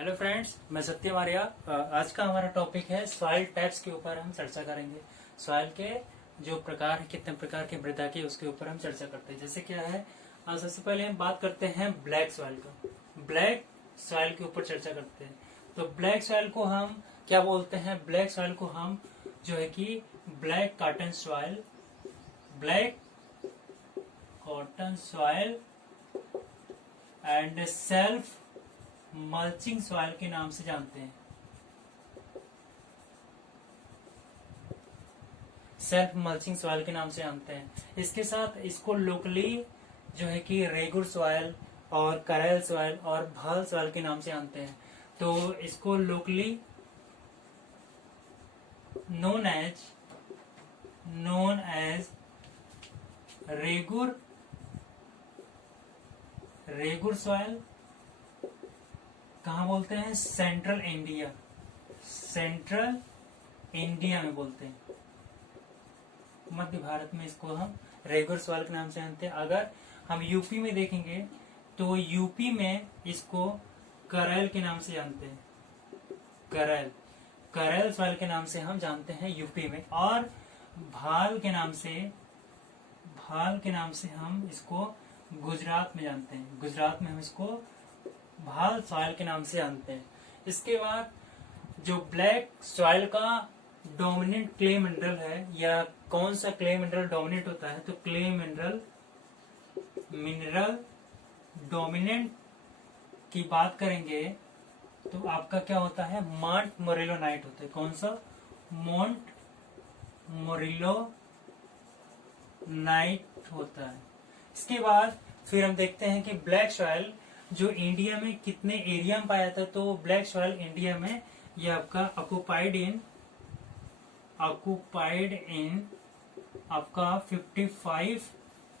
Hello friends, मैं सत्यम आर्या। आज का हमारा टॉपिक है सॉइल टाइप्स के ऊपर हम चर्चा करेंगे। सॉइल के जो प्रकार है, कितने प्रकार की मृदा के, उसके ऊपर हम चर्चा करते हैं। जैसे क्या है, सबसे पहले हम बात करते हैं ब्लैक सॉइल का। ब्लैक सॉइल के ऊपर चर्चा करते हैं। तो ब्लैक सॉइल को हम क्या बोलते हैं? ब्लैक सॉइल को हम जो है कि black cotton soil, black cotton soil and self mulching soil के नाम से जानते हैं। सेल्फ मल्चिंग सॉइल के नाम से जानते हैं। इसके साथ इसको लोकली जो है कि रेगुर सॉइल और करैल सॉइल और भाल सॉइल के नाम से जानते हैं। तो इसको locally known as regur soil कहा बोलते हैं? सेंट्रल इंडिया में बोलते हैं। मध्य भारत में इसको हम रेगुर सॉइल के नाम से जानते हैं। अगर हम यूपी में देखेंगे तो यूपी में इसको करैल के नाम से जानते हैं। करैल सॉइल के नाम से हम जानते हैं यूपी में। और भाल के नाम से हम इसको गुजरात में जानते हैं। गुजरात में हम इसको भाल सॉइल के नाम से जानते हैं। इसके बाद जो ब्लैक सॉइल का डोमिनेंट क्ले मिनरल है, या कौन सा क्ले मिनरल डोमिनेट होता है, तो क्ले मिनरल डोमिनेंट की बात करेंगे तो आपका क्या होता है? मॉन्ट मोरिलोनाइट होता है। कौन सा? मॉन्ट मोरिलोनाइट होता है। इसके बाद फिर हम देखते हैं कि ब्लैक सॉइल जो इंडिया में कितने एरिया में पाया जाता है। तो ब्लैक सॉइल इंडिया में ये आपका ऑक्युपाइड इन आपका 55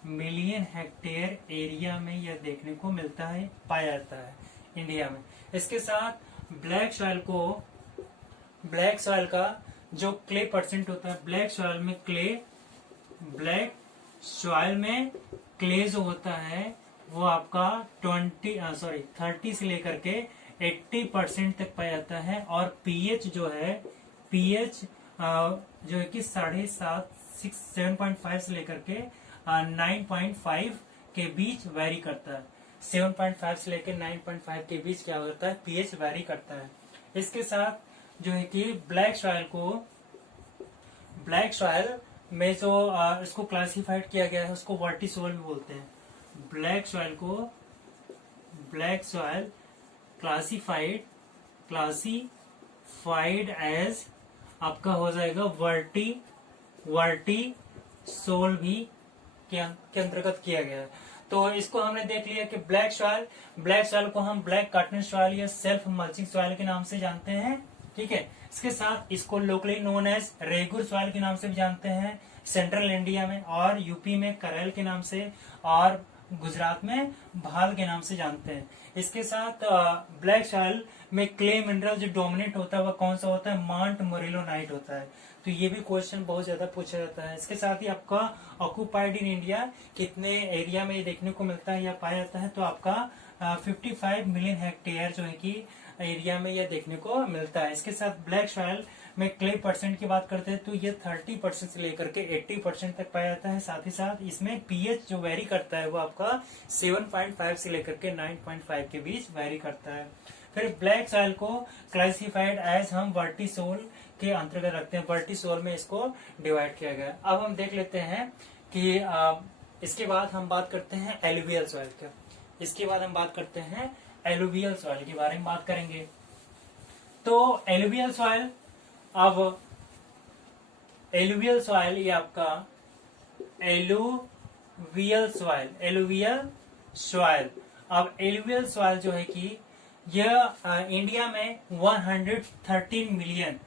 मिलियन हेक्टेयर एरिया में यह देखने को मिलता है, पाया जाता है इंडिया में। इसके साथ ब्लैक सॉइल का जो क्ले परसेंट होता है, ब्लैक सॉइल में क्ले जो होता है वो आपका 30 से लेकर के 80% तक पाया जाता है। और पीएच जो है कि 7.5 से लेकर के 9.5 के बीच वेरी करता है। 7.5 से लेकर 9.5 के बीच क्या होता है? पीएच वेरी करता है। इसके साथ जो है कि ब्लैक सॉइल में जो इसको क्लासिफाइड किया गया है उसको वर्टिसोल भी बोलते हैं। ब्लैक सॉइल क्लासिफाइड एज आपका हो जाएगा वर्टी सोल भी के अंतर्गत किया गया है। तो इसको हमने देख लिया कि ब्लैक सॉइल को हम ब्लैक कॉटन सॉइल या सेल्फ मल्चिंग सॉइल के नाम से जानते हैं। ठीक है। इसके साथ इसको locally known as regur soil के नाम से भी जानते हैं सेंट्रल इंडिया में, और यूपी में करैल के नाम से, और गुजरात में भाल के नाम से जानते हैं। इसके साथ ब्लैक सॉइल में क्ले मिनरल जो डोमिनेट होता है वह कौन सा होता है? मॉन्ट मोरिलोनाइट होता है। तो ये भी क्वेश्चन बहुत ज्यादा पूछा जाता है। इसके साथ ही आपका ऑक्युपाइड इन इंडिया कितने एरिया में देखने को मिलता है या पाया जाता है? तो आपका 55 मिलियन हेक्टेयर जो है कि एरिया में यह देखने को मिलता है। इसके साथ ब्लैक सॉइल में क्ले परसेंट की बात करते हैं तो ये 30% से लेकर के 80% तक पाया जाता है। साथ ही साथ इसमें पीएच जो वेरी करता है वो आपका 7.5 से लेकर के 9.5 के बीच वेरी करता है। फिर ब्लैक सॉइल को क्लासिफाइड एज हम वर्टिसोल के अंतर्गत रखते हैं। वर्टिसोल में इसको डिवाइड किया गया। अब हम देख लेते हैं कि इसके बाद हम बात करते हैं एलुवियल सॉइल का। इसके बाद हम बात करते हैं एलुवियल सॉइल के बारे में बात करेंगे। तो एलुवियल सॉइल ये आपका एलुवियल सॉइल। अब एलुवियल सॉइल जो है कि यह इंडिया में 113 मिलियन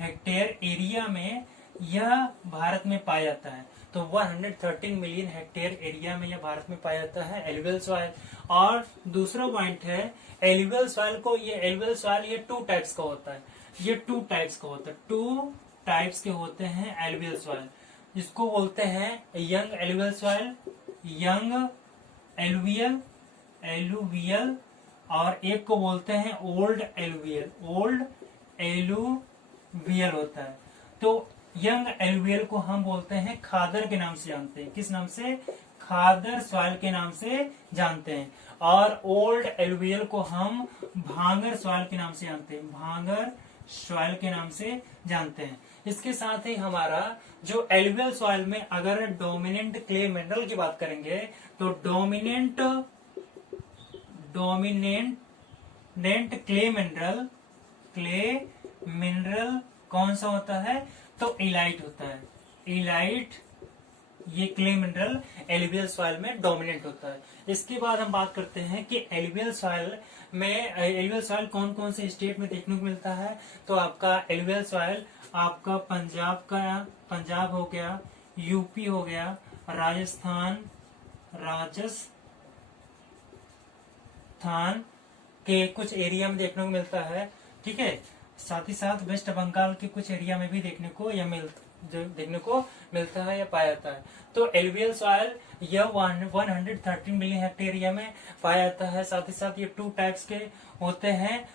हेक्टेयर एरिया में यह भारत में पाया जाता है। तो 113 मिलियन हेक्टेयर एरिया में यह भारत में पाया जाता है एलुवियल सॉइल। और दूसरा पॉइंट है एलुवियल सॉइल ये 2 टाइप्स का होता है। 2 टाइप्स के होते हैं एलुवियल सॉइल, जिसको बोलते हैं यंग एलुवियल और एक को बोलते हैं ओल्ड एलुवियल। ओल्ड एलुवियल होता है। तो यंग एलुवियल को हम बोलते हैं खादर के नाम से जानते हैं। किस नाम से? खादर सॉइल के नाम से जानते हैं। और ओल्ड एलुवियल को हम भांगर सॉइल के नाम से जानते हैं। भांगर सॉइल के नाम से जानते हैं। इसके साथ ही हमारा जो एलुवियल सॉइल में अगर डोमिनेंट क्ले मिनरल की बात करेंगे तो डोमिनेंट क्ले मिनरल कौन सा होता है? तो इलाइट होता है। इलाइट ये क्ले मिनरल एलुवियल सॉइल में डोमिनेंट होता है। इसके बाद हम बात करते हैं कि एलुवियल सॉइल कौन कौन से स्टेट में देखने को मिलता है। तो आपका एलुवियल सॉइल आपका पंजाब हो गया, यूपी हो गया, राजस्थान के कुछ एरिया में देखने को मिलता है। ठीक है, साथ ही साथ वेस्ट बंगाल के कुछ एरिया में भी देखने को मिलता है या पाया जाता है। तो एलुवियल सॉइल यह 113 मिलियन हेक्टेरिया में पाया जाता है। साथ ही साथ ये 2 टाइप्स के होते हैं,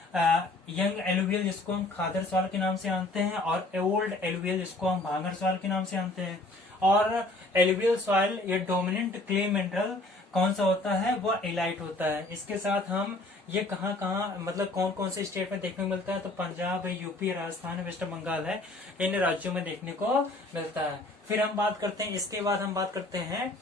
यंग एलुवियल जिसको हम खादर सॉइल के नाम से जानते हैं, और ओल्ड एलुवियल जिसको हम भांगर सॉइल के नाम से जानते हैं। और एलुवियल सॉइल ये डोमिनेंट क्ले मिनरल कौन सा होता है? वह इलाइट होता है। इसके साथ हम ये कहाँ मतलब कौन कौन से स्टेट में देखने को मिलता है? तो पंजाब है, यूपी, राजस्थान, वेस्ट बंगाल है, इन राज्यों में देखने को मिलता है। फिर हम बात करते हैं, इसके बाद हम बात करते हैं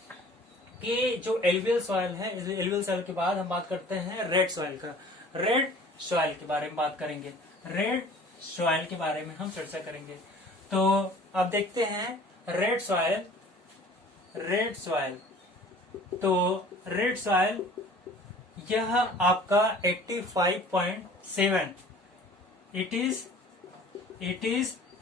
कि जो एलुवियल सॉइल है, एलुवियल सॉइल के बाद हम बात करते हैं रेड सॉइल का। रेड सॉइल के बारे में बात करेंगे। रेड सॉइल के बारे में हम चर्चा करेंगे। तो अब देखते हैं रेड सॉइल। तो रेड सॉइल यह आपका 85.7 it is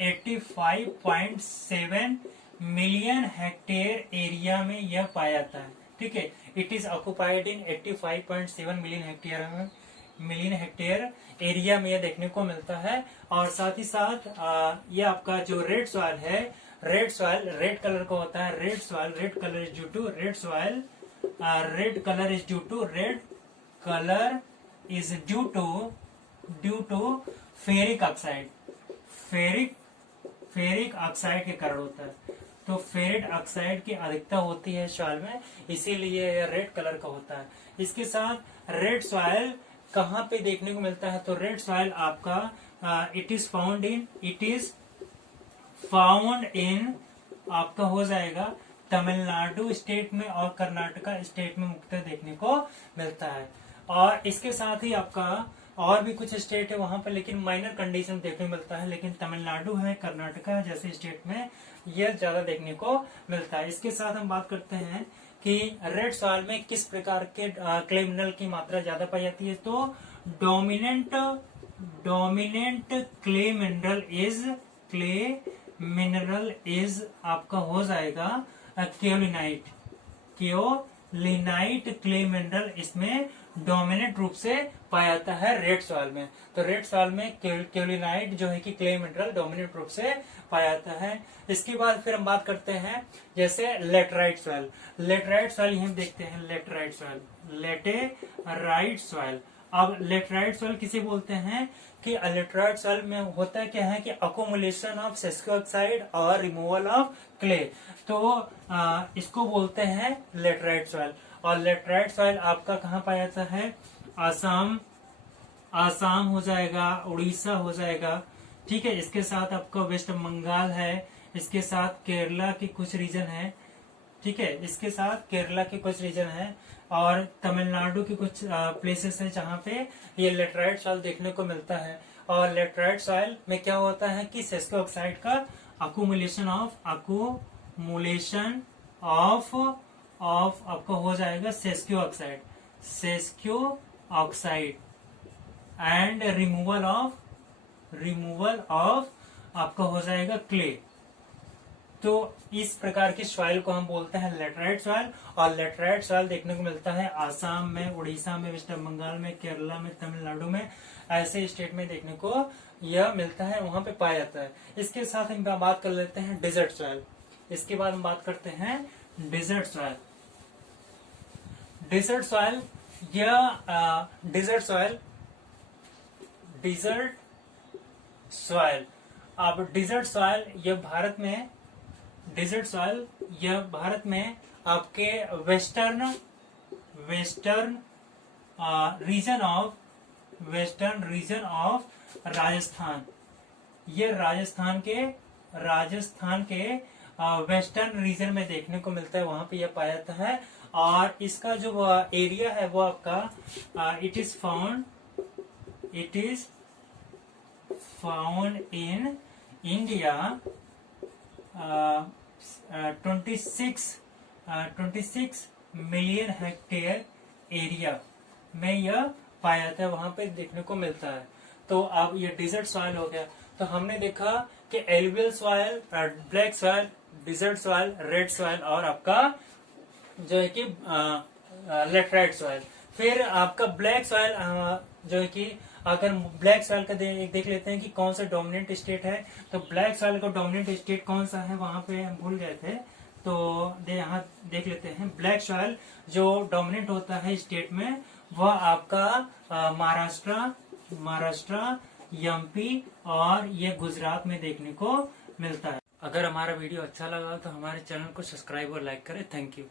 85.7 million hectare area में यह पाया जाता है। ठीक है, it is occupied in 85.7 million hectare area में यह देखने को मिलता है। और साथ ही साथ ये आपका जो रेड सॉइल है, रेड रेड कलर का होता है। Red colour is due to ferric oxide. Ferric oxide के कारण होता है। तो फेरिक ऑक्साइड की अधिकता होती है सॉइल में, इसीलिए यह रेड कलर का होता है। इसके साथ रेड सॉइल कहाँ पे देखने को मिलता है? तो रेड सॉइल आपका इट इज फाउंड इन आपका हो जाएगा तमिलनाडु स्टेट में और कर्नाटका स्टेट में मुख्यतः देखने को मिलता है। और इसके साथ ही आपका और भी कुछ स्टेट है वहां पर, लेकिन माइनर कंडीशन देखने को मिलता है। लेकिन तमिलनाडु है, कर्नाटका जैसे स्टेट में यह ज्यादा देखने को मिलता है। इसके साथ हम बात करते हैं कि रेड सॉइल में किस प्रकार के क्ले मिनरल की मात्रा ज्यादा पाई जाती है। तो डोमिनेंट क्ले मिनरल इज आपका हो जाएगा केओलिनाइट क्ले मिनरल इसमें डोमिनेंट रूप से पाया जाता है रेड सॉइल में। तो रेड सॉइल में केओलिनाइट जो है कि क्ले मिनरल डोमिनेंट रूप से पाया जाता है। इसके बाद फिर हम बात करते हैं जैसे लेटराइट सॉइल। हम देखते हैं लेटराइट सॉइल। अब लेटराइट सॉइल किसे बोलते हैं कि लेटराइट सॉइल में होता क्या है कि अकोमुलेशन ऑफ सेस्को ऑक्साइड और रिमूवल ऑफ क्ले। तो इसको बोलते हैं लेटराइट सॉइल। और लेटराइट सॉइल आपका कहाँ पाया जाता है? आसाम हो जाएगा, उड़ीसा हो जाएगा। ठीक है, इसके साथ आपका वेस्ट बंगाल है, इसके साथ केरला के कुछ रीजन है। ठीक है, इसके साथ केरला के कुछ रीजन है और तमिलनाडु के कुछ प्लेसेस है जहाँ पे ये लेटराइट सॉइल देखने को मिलता है। और लेटराइट सॉइल में क्या होता है कि सेस्को ऑक्साइड का अकुमुलेशन ऑफ आपका हो जाएगा sesqui oxide and removal of आपका हो जाएगा क्ले। तो इस प्रकार की सॉइल को हम बोलते हैं लेटराइट सॉइल। और लेटराइट सॉइल देखने को मिलता है आसाम में, उड़ीसा में, वेस्ट बंगाल में, केरला में, तमिलनाडु में, ऐसे स्टेट में देखने को यह मिलता है, वहां पे पाया जाता है। इसके साथ हम बात कर लेते हैं डेजर्ट सॉइल। इसके बाद हम बात करते हैं डेजर्ट सॉइल। यह डिजर्ट सॉइल। अब डिजर्ट सॉइल यह भारत में आपके वेस्टर्न रीजन ऑफ राजस्थान, ये राजस्थान के वेस्टर्न रीजन में देखने को मिलता है, वहां पे यह पाया जाता है। और इसका जो एरिया है वो आपका it is found in India 26 million hectare area में यह पाया जाता है, वहां पे देखने को मिलता है। तो अब ये डिजर्ट सॉइल हो गया। तो हमने देखा कि alluvial soil, black soil, desert soil, red soil और आपका जो है कि लेटराइट सॉइल। फिर आपका ब्लैक सॉइल जो है कि अगर ब्लैक सॉइल का देख लेते हैं कि कौन सा डोमिनेंट स्टेट है। तो ब्लैक सॉइल का डोमिनेंट स्टेट कौन सा है, वहां पे हम भूल गए थे। तो यहाँ देख लेते हैं। ब्लैक सॉइल जो डोमिनेंट होता है स्टेट में वह आपका महाराष्ट्र, एमपी और ये गुजरात में देखने को मिलता है। अगर हमारा वीडियो अच्छा लगा तो हमारे चैनल को सब्सक्राइब और लाइक करें। Thank you.